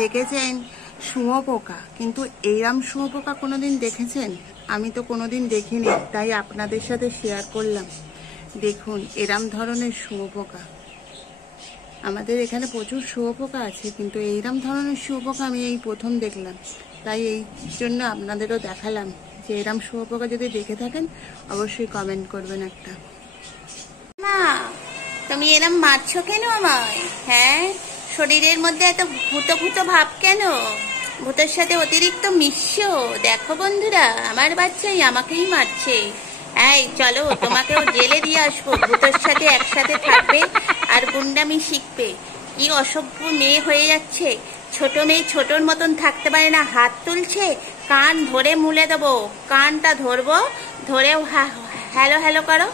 দেখেছেন শুঁয়োপোকা, কিন্তু এইরকম শুঁয়োপোকা কোনোদিন দেখেছেন? আমি তো কোনোদিন দেখিনি, তাই আপনাদের সাথে শেয়ার করলাম। দেখুন এরম ধরনের শুঁয়োপোকা, আমাদের এখানে প্রচুর শুঁয়োপোকা আছে, কিন্তু এইরকম ধরনের শুঁয়োপোকা আমি এই প্রথম দেখলাম। তাই এই জন্য আপনাদেরও দেখালাম যে এরম শুঁয়োপোকা যদি দেখে থাকেন অবশ্যই কমেন্ট করবেন একটা। মা, তুমি এরম মারছো কেন আমায়? হ্যাঁ, শরীরের মধ্যে এত ভূত ভূত ভাব কেন? ভূতের সাথে অতিরিক্ত মিশছো। দেখো বন্ধুরা, আমার বাচ্চাই আমাকেই মারছে। এই চলো, তোমাকেও জেলে দিয়ে আসবো। ভূতের সাথে একসাথে থাকবে আর গুন্ডামি শিখবে। কি অসভ্য মেয়ে হয়ে যাচ্ছে। ছোট মেয়ে ছোটর মতন থাকতে পারে না, হাত তুলছে। কান ধরে মুলে দেবো, কানটা ধরবো, ধরেও হ্যালো হ্যালো করো,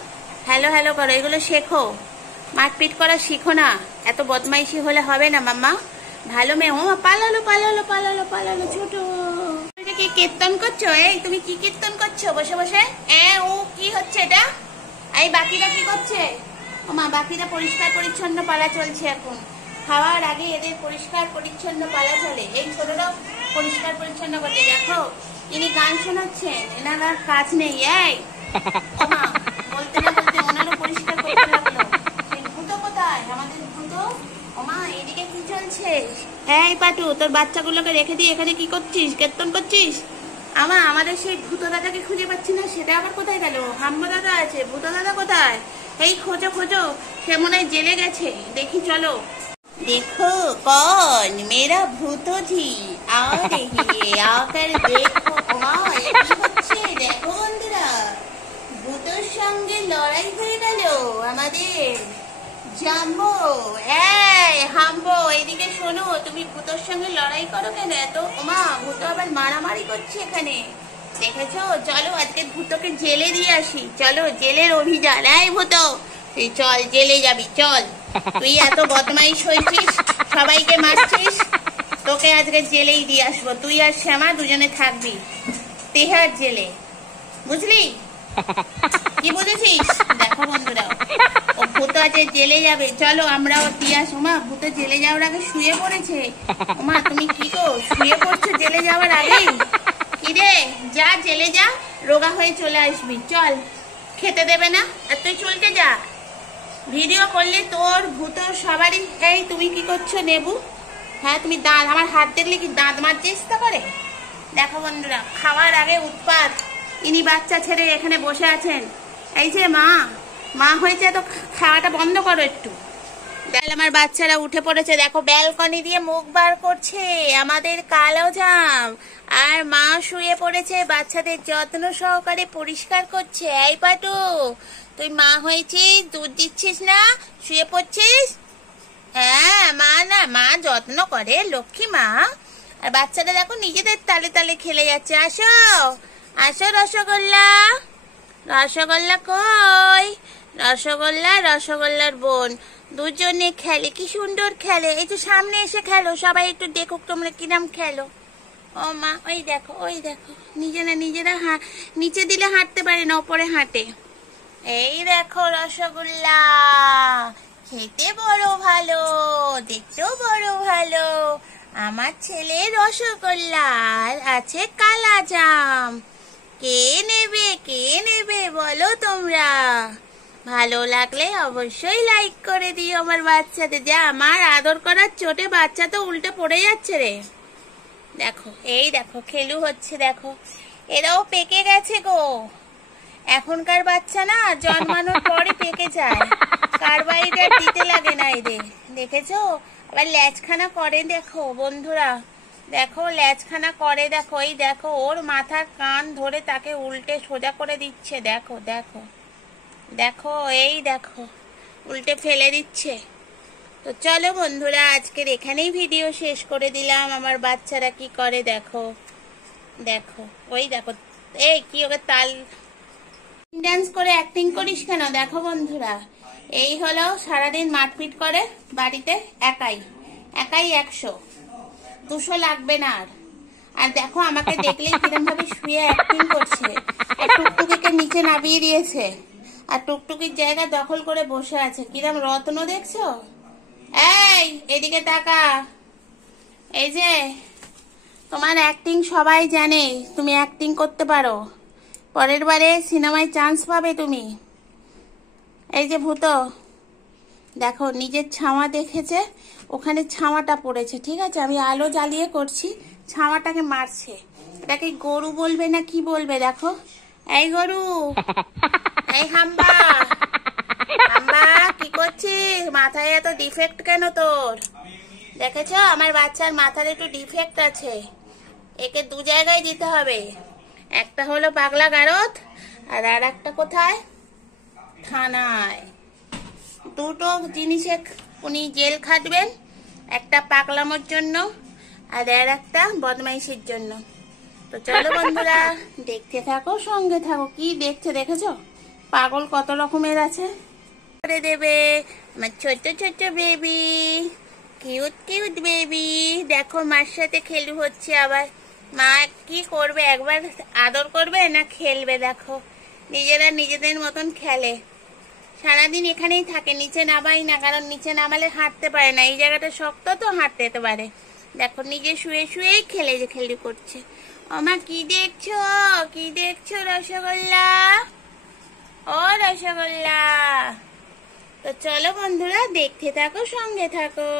হ্যালো হ্যালো করো। এগুলো শেখো, মারপিট করা শিখো না। এত বদমাইশি হলে হবে না মাম্মা। ভালো মেয়ে। ও পালালো পালালো পালালো পালালো ছোট। কি কীর্তন করছো? এই তুমি কি কীর্তন করছো বসে বসে? ও কি হচ্ছে এটা? এই বাকিরা কি করছে? ও মা, বাকিরা পরিষ্কার পরিচ্ছন্ন পালা চলছে এখন। খাওয়ার আগে এদের পরিষ্কার পরিচ্ছন্ন পালা চলে। এই ছোটরাও পরিষ্কার পরিচ্ছন্ন করছে। দেখো ইনি গান শোনাচ্ছেন, এনার আর কাজ নেই। এই ও মা, বলতে না বলতে ওনারও পরিষ্কার করতে লাগলো। ভূত কোথায়? আমাদের ভূত। ও মা, এদিকে কি চলছে? এই পাটু, তোর বাচ্চাগুলোকে রেখে দিয়ে এখানে কি করছিস? কীর্তন করছিস? আমাদের সেই ভূত দাদাকে খুঁজে পাচ্ছি না, সেটা আবার কোথায় গেল? হাম্বা দাদা আছে, ভূত দাদা কোথায়? এই খোঁজো খোঁজো, সে মনে হয় জেলে গেছে। দেখি চলো। देखो कौन मेरा भूतो जी आ रही है, आकर देखो। দেখো বন্ধুরা, ভূতের সঙ্গে লড়াই হয়ে গেল আমাদের। জাম্বো, এই হাম্বো, এদিকে শোনো। তুমি ভূতের সঙ্গে লড়াই করো কেন এত? ওমা, ভূত আবার মারামারি করছে এখানে, দেখেছো? চলো আজকে ভূতকে জেলে দিয়ে আসি। চলো, জেলের অভিযান। এই ভূত, তুই চল, জেলে যাবি, চল। তুই এত বদমাইশ হয়েছিস, সবাইকে মারছিস, তোকে আজকে জেলেই দিয়ে আসবো। তুই আর শ্যামা দুজনে থাকবি তেহার জেলে, বুঝলি? কি বুঝেছিস? দেখো বন্ধুরা, ও ভূত আজ জেলে যাবে। চলো আমরাও দিয়ে আসবো। মা, ভূত জেলে যাওয়ার আগে শুয়ে পড়েছে। মা, তুমি কি গো, শুয়ে পড়ছো জেলে যাওয়ার আগেই? কি রে, যা জেলে যা, রোগা হয়ে চলে আসবি। চল, খেতে দেবে না আর তুই চলতে যা। ভিডিও করলে তোর ভূত সবারই। এই তুমি কি করছো নেবু? হ্যাঁ, তুমি দাঁত, আমার হাত দেখলে কি দাঁত মারতে ইচ্ছা করে? দেখো বন্ধুরা, খাওয়ার আগে উৎপাত। ইনি বাচ্চা ছেড়ে এখানে বসে আছেন। এই যে মা হয়েছে তো খাওয়াটা বন্ধ করো একটু। আমার বাচ্চারা উঠে পড়েছে, দেখো ব্যালকনি দিয়ে মুখ বার করছে আমাদের কালো জাম। আর মা শুয়ে পড়েছে, বাচ্চাদের যত্ন সহকারে পরিষ্কার করছে। এই পাটু, তুই মা হয়েছিস, দুধ দিচ্ছিস না, শুয়ে পড়ছিস? হ্যাঁ, মা যত্ন করে, লক্ষ্মী মা। আর বাচ্চারা দেখো নিজেদের তালে তালে খেলে যাচ্ছে। আসো আসো, রসগোল্লা, রসগোল্লা কই? রসগোল্লার বোন দুজনে খেলে, কি সুন্দর খেলে। এই যে সামনে এসে খেলো, সবাই একটু দেখুক তোমরা কিরম খেলো। ও মা, ওই দেখো নিজেরা নিচে দিলে হাঁটতে পারে না, ওপরে হাঁটে। এই দেখো রসগোল্লা, খেতে বড় ভালো, দেখতেও বড় ভালো। আমার ছেলে রসগোল্লা, আর আছে কালা জাম। কে নেবে বলো তোমরা? ভালো লাগলে অবশ্যই লাইক করে দিও আমার বাচ্চাদের। যা, আমার আদর করার চোটে বাচ্চা তো উল্টে পড়ে যাচ্ছে রে। দেখো, এই দেখো খেলু হচ্ছে, দেখো এরাও পেকে গেছে গো। এখনকার বাচ্চা না জন্মানোর পরে পেকে যায়, কার্বোহাইড্রেট দিতে লাগে না এদের, দেখেছো? আবার ল্যাচখানা করে, দেখো বন্ধুরা, দেখো ল্যাচখানা করে। দেখো, এই দেখো ওর মাথার কান ধরে তাকে উল্টে সোজা করে দিচ্ছে। দেখো দেখো দেখো, এই দেখো উল্টে ফেলে দিচ্ছে। তো চলো বন্ধুরা, আজকের এখানেই ভিডিও শেষ করে দিলাম। আমার বাচ্চারা কি করে দেখো, দেখো ওই দেখো। এই কি ওকে তাল ডান্স করে অ্যাক্টিং করিস কেন? দেখো বন্ধুরা, এই হলো সারাদিন মারপিট করে বাড়িতে, একাই 100, 200 লাগবে না। আর দেখো আমাকে দেখলেই কিরম ভাবে শুয়ে অ্যাক্টিং করছে। টুকটুকিকে নিচে নামিয়ে দিয়েছে, আর টুকটুকির জায়গা দখল করে বসে আছে। কিরম রত্ন দেখছো? এই এদিকে তাকা, এই যে তোমার অ্যাক্টিং সবাই জানে, তুমি অ্যাক্টিং করতে পারো, পরের বারে সিনেমায় চান্স পাবে তুমি। এই যে ভূত, দেখো নিজের ছামা দেখেছে, ওখানে ছামাটা পড়েছে, ঠিক আছে? আমি আলো জ্বালিয়ে করছি, ছামাটাকে মারছে। এটাকে গরু বলবে না কি বলবে? দেখো, এই গরু, এই হাম্বা, হাম্বা কি করছিস? মাথায় এত ডিফেক্ট কেন তোর? দেখেছো আমার বাচ্চার মাথার একটু ডিফেক্ট আছে, একে দু জায়গায় দিতে হবে। একটা হলো পাগলা গারদ, আর একটা কোথায়? থানায়। দুটো জিনিসে উনি জেল খাটবেন, একটা পাগলামোর জন্য আর একটা বদমাইশির জন্য। তো চলো বন্ধুরা, দেখতে থাকো, সঙ্গে থাকো। কি দেখছে দেখেছো? পাগল কত রকমের আছে। করে দেবে আমার ছোট্ট ছোট্ট বেবি, কিউট কিউট বেবি। দেখো মার সাথে খেলু হচ্ছে আবার। মা কি করবে, একবার আদর করবে না খেলবে? দেখো নিজেরা নিজেদের মতন খেলে, সারাদিন এখানেই থাকে, নিচে নামাই না, কারণ নিচে নামালে হাঁটতে পারে না, এই জায়গাটা শক্ত তো হাঁটতে যেতে পারে। দেখো নিজে শুয়ে শুয়েই খেলি করছে। ওমা কি দেখছো, কি দেখছো? রসগোল্লা, ও রসগোল্লা। তো চলো বন্ধুরা, দেখতে থাকো, সঙ্গে থাকো।